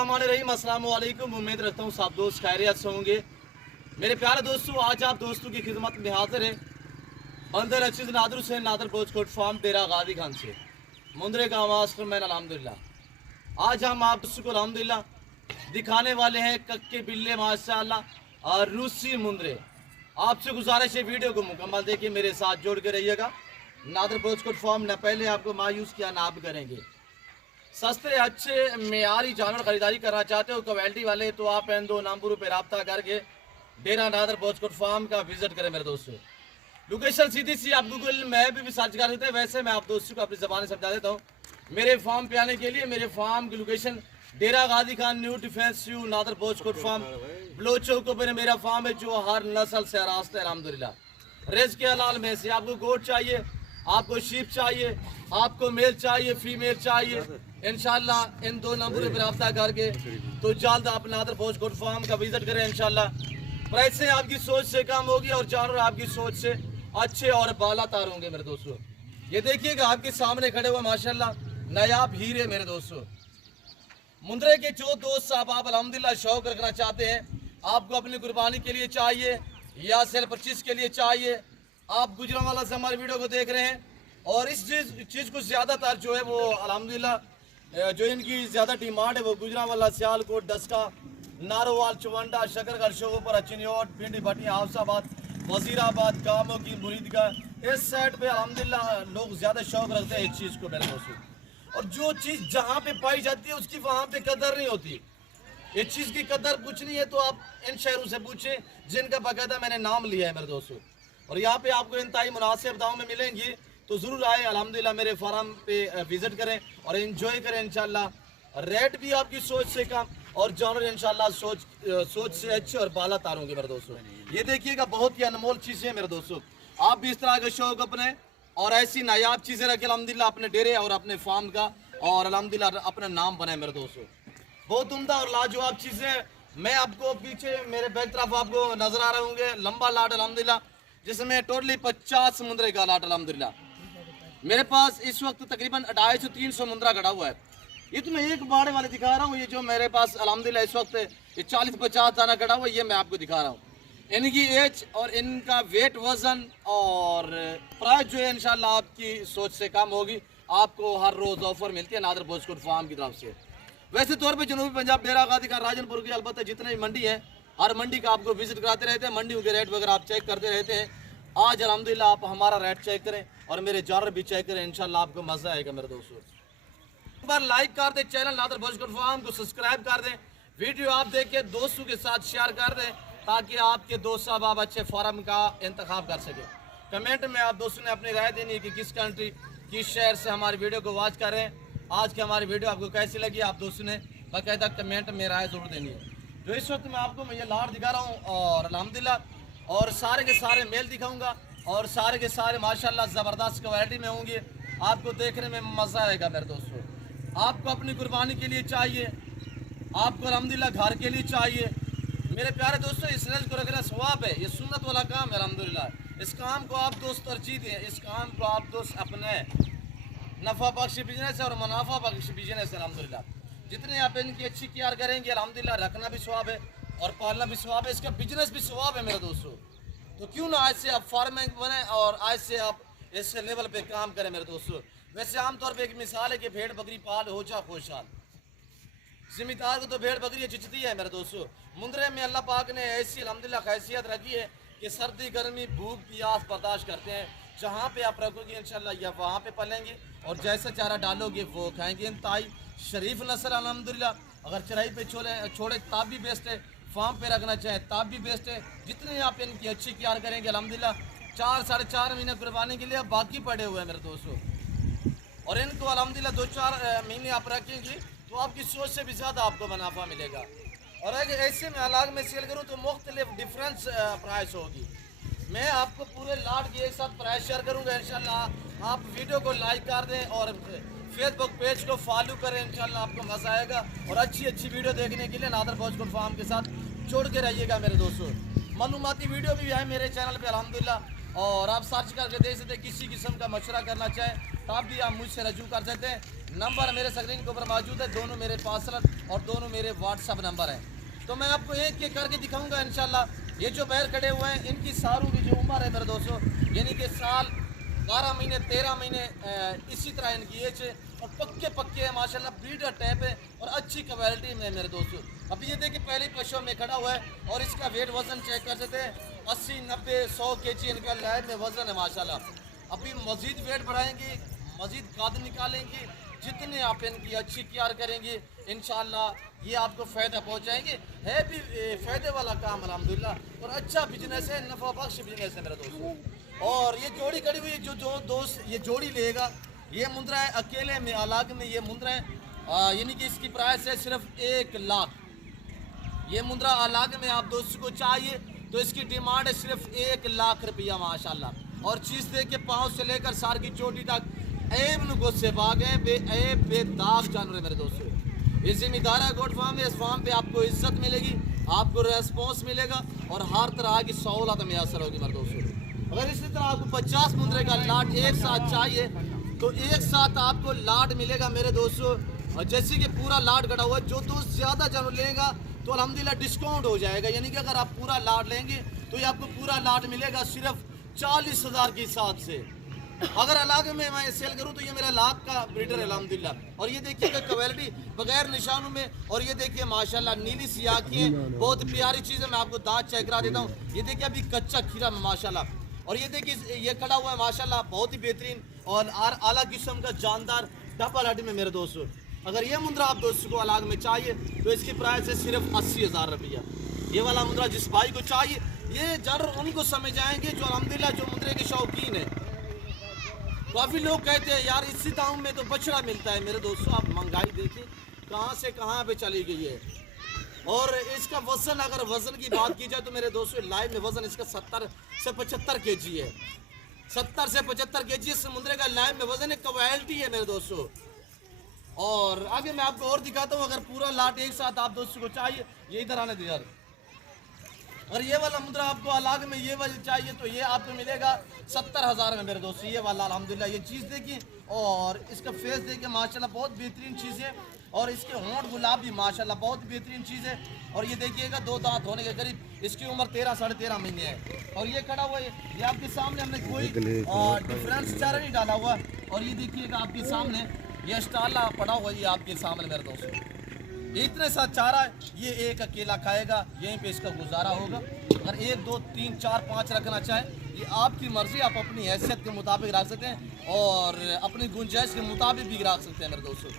बिस्मिल्लाहिर्रहमानिर्रहीम। अस्सलाम वालेकुम। उम्मीद रखता हूँ सब दोस्त खैरियत से होंगे। मेरे प्यारे दोस्तों, आज आप दोस्तों की खिदमत में हाजिर है बंदर अजीज नादर हुसैन नादर बोचकोट फार्म डेरा गाजी खान से मुंद्रे का मास्टर मैन अल्हम्दुलिल्लाह। आज हम आप दोस्तों को अल्हम्दुलिल्लाह दिखाने वाले हैं कक्के बिल्ले माशाल्लाह और रूसी मुंद्रे। आपसे गुजारिश है वीडियो को मुकम्मल देखिए, मेरे साथ जोड़ के रहिएगा। नादर बोचकोट फार्म न पहले आपको मायूस किया ना आप करेंगे। सस्ते अच्छे मेयारी जानवर खरीदारी करना चाहते हो क्वालिटी वाले, तो आप इन दो नंबरों पर रब्ता करके डेरा नादर बोचकोट फार्म का विजिट करें मेरे दोस्तों। लोकेशन सीधी सी आप गूगल मैप भी सर्च कर देते हैं। वैसे मैं आप दोस्तों को अपनी ज़बान समझा देता हूँ। मेरे फार्म पे आने के लिए मेरे फार्म की location Dera Ghazi Khan new defence यू नादर बोचकोट फार्म बलोच चौक पर मेरा फार्म है, जो हर नस्ल से रास्ते अल्हम्दुलिल्लाह। रेज के हलाल में से आपको गोट चाहिए, आपको शीप चाहिए, आपको मेल चाहिए, फीमेल चाहिए, इंशाल्लाह इन दो नंबरों पर रब्ता करके तो जल्द आप नादर बोचकोट फार्म का विजिट करें। इंशाल्लाह प्राइसें आपकी सोच से कम होगी और जानवर आपकी सोच से अच्छे और बाला तार होंगे मेरे दोस्तों। ये देखिएगा आपके सामने खड़े हुए माशाल्लाह नायाब हीरे मेरे दोस्तों। मुंद्रे के जो दोस्त आप अल्हम्दुलिल्लाह शौक रखना चाहते हैं, आपको अपनी कुर्बानी के लिए चाहिए या सेल परचेज के लिए चाहिए, आप गुजरांवाला से हमारे वीडियो को देख रहे हैं और इस चीज़ को ज़्यादातर जो है वो अल्हम्दुलिल्लाह जो इनकी ज़्यादा डिमांड है वो गुजरांवाला, सियालकोट, डस्का, नारोवाल, चुवंडा, शकरगढ़, शोगोपुर, चिन्योट, पिंडी, भटिया, हाउसाबाद, वजीराबाद, गाँवों की मुरीदगाह, इस साइड पे अल्हम्दुलिल्लाह लोग ज़्यादा शौक रखते हैं इस चीज़ को मेरे दोस्तों। और जो चीज़ जहाँ पे पाई जाती है उसकी वहाँ पे कदर नहीं होती। इस चीज़ की कदर पूछनी है तो आप इन शहरों से पूछें जिनका बाकायदा मैंने नाम लिया है मेरे दोस्तों। और यहाँ पे आपको इंतहाई मुनासिब दामों में मिलेंगी, तो ज़रूर आए अल्हम्दुलिल्लाह मेरे फार्म पे विज़िट करें और एंजॉय करें इंशाल्लाह। रेट भी आपकी सोच से कम और जानवर इंशाल्लाह सोच से अच्छे और बाला तार होंगे मेरे दोस्तों। ये देखिएगा बहुत ही अनमोल चीज़ें हैं मेरे दोस्तों। आप भी इस तरह के शौक अपने और ऐसी नायाब चीज़ें रखें अल्हम्दुलिल्लाह अपने डेरे और अपने फार्म का, और अल्हम्दुलिल्लाह अपना नाम बनाए मेरे दोस्तों। बहुत उम्दा और लाजवाब चीज़ें मैं आपको पीछे मेरे बैक तरफ आपको नजर आ रहे होंगे। लंबा लाट अल्हम्दुलिल्लाह, जिसमें टोटली 50 मुंद्रे का लाट अल्हम्दुलिल्लाह। मेरे पास इस वक्त तकरीबन 250-300 मुंद्रा खड़ा हुआ है। ये तो मैं एक बाड़े वाले दिखा रहा हूँ। ये जो मेरे पास अल्हम्दुलिल्लाह इस वक्त ये 40-50 दाना खड़ा हुआ है, ये मैं आपको दिखा रहा हूँ। इनकी एज और इनका वेट, वजन और प्राइस जो है इंशाल्लाह आपकी सोच से कम होगी। आपको हर रोज़ ऑफर मिलती है नादर बोचकोट फार्म की तरफ से। वैसे तौर पे जनूबी पंजाब, डेरा गाजी खान, राजनपुर की अलबत्ता जितने भी मंडी हैं, हर मंडी का आपको विजिट कराते रहते हैं। मंडियों के रेट वगैरह आप चेक करते रहते हैं। आज अल्हम्दुलिल्लाह आप हमारा रेट चेक करें और मेरे जानवर भी चेक करें, इंशाल्लाह आपको मज़ा आएगा मेरे दोस्तों। एक बार लाइक कर दें, चैनल नादर बोचकोट फार्म को सब्सक्राइब कर दें, वीडियो आप देख के दोस्तों के साथ शेयर कर दें ताकि आपके दोस्त साहब आप अच्छे फार्म का इंतखाब कर सकें। कमेंट में आप दोस्तों ने अपनी राय देनी है कि किस कंट्री, किस शहर से हमारी वीडियो को वॉच कर रहे हैं। आज की हमारी वीडियो आपको कैसी लगी, आप दोस्तों ने बाकायदा कमेंट में राय जरूर देनी है। जो इस वक्त मैं आपको ये लाट दिखा रहा हूँ और अल्हम्दुलिल्लाह और सारे के सारे मेल दिखाऊंगा और सारे के सारे माशाल्लाह ज़बरदस्त क्वालिटी में होंगे। आपको देखने में मज़ा आएगा मेरे दोस्तों। आपको अपनी कुर्बानी के लिए चाहिए, आपको अल्हम्दुलिल्लाह घर के लिए चाहिए। मेरे प्यारे दोस्तों, इस रेंज को रखना सवाब है, ये सुन्नत वाला काम है अल्हम्दुलिल्लाह। इस काम को आप दोस्त तरजीह दें, इस काम को आप दोस्त अपने नफ़ा बख्श बिजनेस है और मुनाफा बख्श बिजनेस है अल्हम्दुलिल्लाह। जितने आप इनकी अच्छी केयर करेंगे अल्हम्दुलिल्लाह, रखना भी सवाब है और पालना भी सवाब है, इसका बिजनेस भी सवाब है मेरे दोस्तों। तो क्यों ना आज से आप फार्मिंग बने और आज से आप इस लेवल पे काम करें मेरे दोस्तों। वैसे आमतौर पे एक मिसाल है कि भेड़ बकरी पाल हो जा खुशहाल, जिम्मेदार को तो भेड़ बकरी चिचती है मेरे दोस्तों। मुंद्रे में अल्लाह पाक ने ऐसी अल्हम्दुलिल्लाह हैसियत रखी है कि सर्दी गर्मी भूख प्यास बर्दाश्त करते हैं। जहाँ पे आप रखोगे इंशाल्लाह या वहाँ पे पलेंगे और जैसा चारा डालोगे वो खाएंगे। इंतहाई शरीफ नस्ल अल्हम्दुलिल्लाह। अगर चराई पे छोड़े ताब भी बेस्ट है, फार्म पे रखना चाहे ताब भी बेस्ट है। जितने आप इनकी अच्छी केयर करेंगे अल्हम्दुलिल्लाह 4-4.5 महीने कुर्बानी के लिए बाकी पड़े हुए हैं मेरे दोस्तों। और इनको अल्हम्दुलिल्लाह 2-4 महीने आप रखेंगे तो आपकी सोच से भी ज़्यादा आपको मुनाफा मिलेगा। और अगर ऐसे में अलग में सेल करूँ तो मुख्तलिफ डिफरेंस प्राइस होगी। मैं आपको पूरे लाट के एक साथ प्राइस शेयर करूँगा इंशाल्लाह। आप वीडियो को लाइक कर दें और फेसबुक पेज को फॉलो करें, इंशाल्लाह आपको मज़ा आएगा। और अच्छी वीडियो देखने के लिए नादर बोचकोट फार्म के साथ जोड़ के रहिएगा मेरे दोस्तों। मालूमाती वीडियो भी है मेरे चैनल पे अल्हम्दुलिल्लाह। और आप सर्च करके देख सकते हैं। किसी किस्म का मशवरा करना चाहें तो आप भी आप मुझसे रजू कर सकते हैं। नंबर मेरे स्क्रीन के ऊपर मौजूद है, दोनों मेरे पर्सनल और दोनों मेरे व्हाट्सअप नंबर हैं। तो मैं आपको एक एक करके दिखाऊंगा इंशाल्लाह। ये जो बैर खड़े हुए हैं इनकी सारों की जो उम्र है मेरे दोस्तों, यानी कि साल 12 महीने 13 महीने इसी तरह इनकी एज है और पक्के पक्के है माशाल्लाह, ब्रीडर टाइप है और अच्छी क्वालिटी में है मेरे दोस्तों। अभी ये देखिए पहले पशुओं में खड़ा हुआ है और इसका वेट वजन चेक कर सकते हैं, 80 90 100 kg इनका लाइव में वजन है माशाल्लाह। अभी मजीद वेट बढ़ाएंगे, मजीद काद निकालेंगे, जितने आप इनकी अच्छी केयर करेंगे इंशाल्लाह ये आपको फ़ायदा पहुंचाएंगे। है भी फ़ायदे वाला काम अल्हम्दुलिल्लाह और अच्छा बिजनेस है, नफ़ा बख्श बिजनेस है मेरे दोस्तों। और ये जोड़ी खड़ी हुई जो दोस्त ये जोड़ी लेगा, ये मुंद्रा है अकेले में अलग में ये मुंद्रा है, यानी कि इसकी प्राइस है सिर्फ 1 लाख। ये मुंद्रा अलग में आप दोस्तों को चाहिए तो इसकी डिमांड है सिर्फ 1 लाख रुपया माशाल्लाह। और चीज़ देखिए पाँव से लेकर सार की चोटी तक ऐब नुको से बाग है, बेऐब बेदाग जानवर है मेरे दोस्तों। ये जिम्मेदार है गोट फार्म है। इस फार्म पे आपको इज्जत मिलेगी, आपको रेस्पॉन्स मिलेगा और हर तरह की सहूलत मैसर होगी मेरे दोस्तों। अगर इसी तरह आपको 50 मुंद्रे का लाट एक साथ चाहिए तो एक साथ आपको लाट मिलेगा मेरे दोस्तों। और जैसे कि पूरा लाट गड़ा हुआ है, जो दोस्त ज़्यादा जानवर लेगा तो अल्हम्दुलिल्लाह डिस्काउंट हो जाएगा, यानी कि अगर आप पूरा लाट लेंगे तो ये आपको पूरा लाट मिलेगा सिर्फ 40,000 के हिसाब से। अगर अलग में मैं सेल करूं तो ये मेरा लाख का ब्रीडर है अल्हम्दुलिल्लाह। और ये देखिएगा क्वालिटी बगैर निशानों में, और ये देखिए माशाल्लाह नीली सी आँखें, बहुत प्यारी चीज़ है। मैं आपको दांत चेक करा देता हूँ। ये देखिए अभी कच्चा खीरा में माशाल्लाह। और ये देखिए ये खड़ा हुआ है माशाल्लाह, बहुत ही बेहतरीन और आला किस्म का जानदार डबल हड्डी में मेरे दोस्तों। अगर ये मुंद्रा आप दोस्तों को अलग में चाहिए तो इसकी प्राइस है सिर्फ 80,000 रुपया। ये वाला मुंद्रा जिस भाई को चाहिए, ये जानवर उनको समझ आएंगे जो अल्हम्दुलिल्लाह जो मुंद्रे के शौकीन है। काफ़ी लोग कहते हैं यार इसी दाम में तो बछड़ा मिलता है। मेरे दोस्तों आप महंगाई देखिए कहाँ से कहाँ पे चली गई है। और इसका वजन, अगर वजन की बात की जाए तो मेरे दोस्तों लाइव में वजन इसका 70 से 75 kg है। 70 से 75 kg इस मुंद्रे का लाइव में वजन है, क्वालिटी है मेरे दोस्तों। और आगे मैं आपको और दिखाता हूँ। अगर पूरा लाट एक साथ आप दोस्तों को चाहिए, ये इधर आने दे यार। अगर ये वाला मुद्रा आपको अलग में ये वाली चाहिए तो ये आपको मिलेगा 70,000 में मेरे दोस्तों। ये वाला अल्हम्दुलिल्लाह ये चीज़ देखिए और इसका फेस देखिए माशाल्लाह बहुत बेहतरीन चीज़ है। और इसके होंठ गुलाब भी माशाल्लाह बहुत बेहतरीन चीज़ है। और ये देखिएगा 2 दांत होने के करीब, इसकी उम्र 13 साढ़े 13 महीने है। और ये खड़ा हुआ है, ये आपके सामने हमने कोई डिफरेंस चारा नहीं डाला हुआ। और ये देखिएगा आपके सामने ये स्टाला पड़ा हुआ, ये आपके सामने मेरे दोस्तों। इतने साथ चारा ये एक अकेला खाएगा, यहीं पे इसका गुजारा होगा। अगर 1 2 3 4 5 रखना चाहें ये आपकी मर्ज़ी, आप अपनी हैसियत के मुताबिक रख सकते हैं और अपनी गुंजाइश के मुताबिक भी रख सकते हैं मेरे दोस्तों।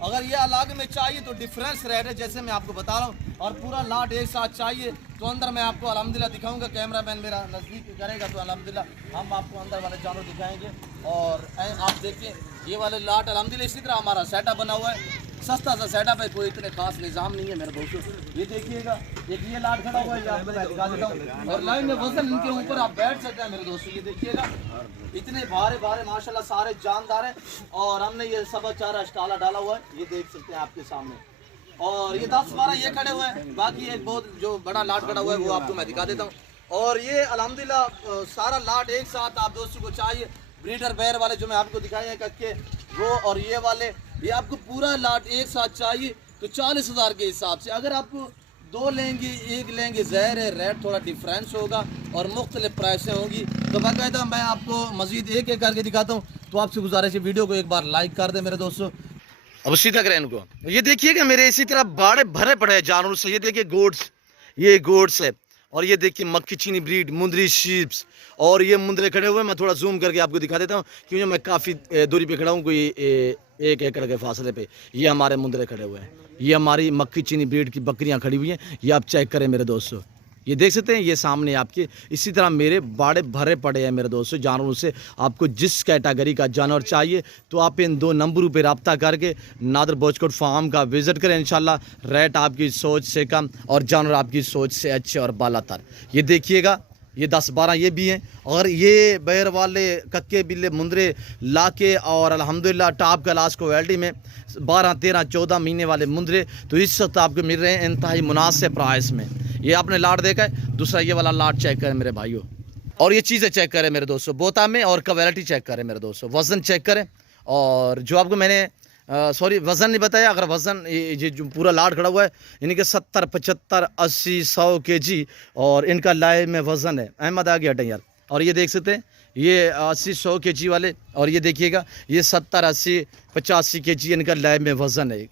अगर ये अलग में चाहिए तो डिफरेंस रेट है जैसे मैं आपको बता रहा हूँ। और पूरा लाट एक साथ चाहिए तो अंदर मैं आपको अल्हम्दुलिल्लाह दिखाऊंगा, कैमरा मैन मेरा नज़दीक करेगा तो अल्हम्दुलिल्लाह हम आपको अंदर वाले जानवर दिखाएंगे। और आप देखिए ये वाले लाट अल्हम्दुलिल्लाह इसी तरह हमारा सेटअप बना हुआ है, सस्ता सा सेटअप है, कोई इतने खास निज़ाम नहीं है मेरे दोस्तों। ये देखिएगा एक ये लाट खड़ा हुआ है, आपको मैं दिखा देता हूँ। और लाइन में वजन इनके ऊपर आप बैठ सकते हैं मेरे दोस्तों। ये देखिएगा इतने भारे भारे माशाल्लाह सारे जानदार हैं। और हमने ये सब चारा स्टाला डाला हुआ है, ये देख सकते हैं आपके सामने। और ये 10-12 ये खड़े हुए हैं, बाकी एक बहुत जो बड़ा लाट खड़ा हुआ है वो आपको मैं दिखा देता हूँ। और ये अल्हम्दुलिल्लाह सारा लाट एक साथ आप दोस्तों को चाहिए, ब्रीडर बैर वाले जो मैं आपको दिखाए हैं कक्के वो, और ये वाले ये आपको पूरा लाट एक साथ चाहिए तो 40,000 के हिसाब से। अगर आपको 2 लेंगे 1 लेंगे, ज़ाहिर है रेट थोड़ा डिफरेंस होगा और मुख्तलिफ प्राइसें होंगी। तो बाकायदा मैं आपको मज़ीद एक एक करके दिखाता हूँ। तो आपसे गुजारिश है वीडियो को एक बार लाइक कर दें मेरे दोस्तों। अब सीधा करें इनको। ये देखिएगा मेरे इसी तरह बाड़े भरे पड़े हैं जानवरों से। ये देखिए गोड्स, ये गोड्स है। और ये देखिए मक्खी चीनी ब्रीड मुंदरी शीप्स। और ये मुंदरे खड़े हुए, मैं थोड़ा जूम करके आपको दिखा देता हूँ क्योंकि मैं काफ़ी दूरी पे खड़ा हूँ, कोई 1 एकड़ के फासले पे। ये हमारे मुंदरे खड़े हुए हैं, ये हमारी मक्खी चीनी ब्रीड की बकरियाँ खड़ी हुई हैं। ये आप चेक करें मेरे दोस्तों, ये देख सकते हैं ये सामने आपके। इसी तरह मेरे बाड़े भरे पड़े हैं मेरे दोस्तों जानवरों से। आपको जिस कैटेगरी का जानवर चाहिए तो आप इन 2 नंबरों पे रब्ता करके नादर बोचकोट फार्म का विज़िट करें। इंशाल्लाह रेट आपकी सोच से कम और जानवर आपकी सोच से अच्छे और बालातर। ये देखिएगा ये 10-12 ये भी हैं। और ये बैर वाले कक्के बिल्ले मुंदरे लाके और अल्हम्दुलिल्लाह टॉप क्लास क्वालिटी में 12 13 14 महीने वाले मुंदरे तो इस वक्त आपको मिल रहे हैं इंतहाई मुनासिब प्राइस में। ये आपने लाट देखा है, दूसरा ये वाला लाट चेक करें मेरे भाइयों। और ये चीज़ें चेक करें मेरे दोस्तों, बोता में, और क्वालिटी चेक करें मेरे दोस्तों, वज़न चेक करें। और जो आपको मैंने सॉरी वज़न नहीं बताया, अगर वज़न ये जो पूरा लाट खड़ा हुआ है इनके 70 75 80 100 kg और इनका लाइव में वज़न है। अहमद आगे हटें यार। और ये देख सकते हैं ये 80 100 kg वाले, और ये देखिएगा ये 70 80 85 kg इनका लाइव में वज़न है।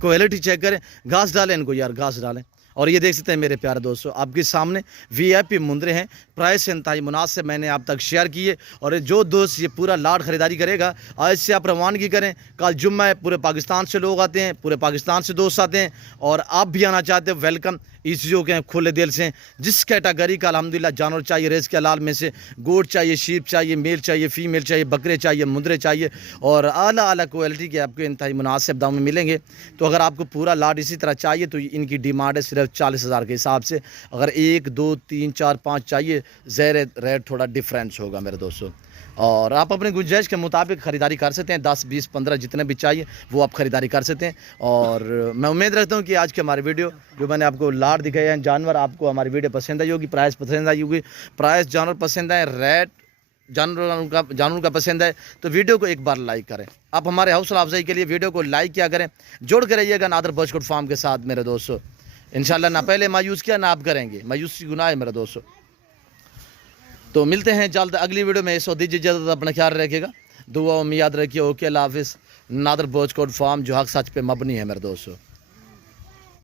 क्वालिटी चेक करें, घास डालें इनको यार, घास डालें। और ये देख सकते हैं मेरे प्यारे दोस्तों, आपके सामने VIP मुंदरे हैं, प्राइस इंतहाई मुनासिब मैंने आप तक शेयर किए। और जो दोस्त ये पूरा लाट ख़रीदारी करेगा आज से आप रवानगी करें। कल जुम्मा है, पूरे पाकिस्तान से लोग आते हैं, पूरे पाकिस्तान से दोस्त आते हैं, और आप भी आना चाहते हो वेलकम। इस चीज़ों के खुले दिल से, जिस कैटेगरी का अल्हम्दुलिल्लाह जानवर चाहिए, रेज़ के हलाल में से गोट चाहिए, शीप चाहिए, मेल चाहिए, फीमेल चाहिए, बकरे चाहिए, मुंदरे चाहिए, और आला आला क्वालिटी के आपको इंतहाई मुनासिब दाम में मिलेंगे। तो अगर आपको पूरा लाट इसी तरह चाहिए तो इनकी डिमांड है सिर्फ 40,000 के हिसाब से। अगर 1 2 3 4 5 चाहिए ज़ेर रेट थोड़ा डिफरेंस होगा मेरे दोस्तों। और आप अपनी गुंजाइश के मुताबिक ख़रीदारी कर सकते हैं, 10 20 15 जितने भी चाहिए वो आप ख़रीदारी कर सकते हैं। और मैं उम्मीद रखता हूँ कि आज के हमारी वीडियो जो मैंने आपको लाट दिखाए हैं जानवर, आपको हमारी वीडियो पसंद आई होगी, प्राइस पसंद आई होगी। प्राइस जानवर पसंद आए, रेट जानवर का पसंद है तो वीडियो को एक बार लाइक करें। आप हमारे हौसला अफजाई के लिए वीडियो को लाइक किया करें, जोड़ कर रहिएगा नादर बॉचकोट फार्म के साथ मेरे दोस्तों। इंशाल्लाह ना पहले मायूस किया ना आप करेंगे, मायूसी गुनाह है मेरे दोस्तों। तो मिलते हैं जल्द अगली वीडियो में। सो दीजिए इजाज़त, अपना ख्याल रखिएगा, दुआ में याद रखिए। ओके, अल्लाह हाफिज़। नादर बॉचकोट फार्म जो हक सच पे मबनी है मेरे दोस्तों।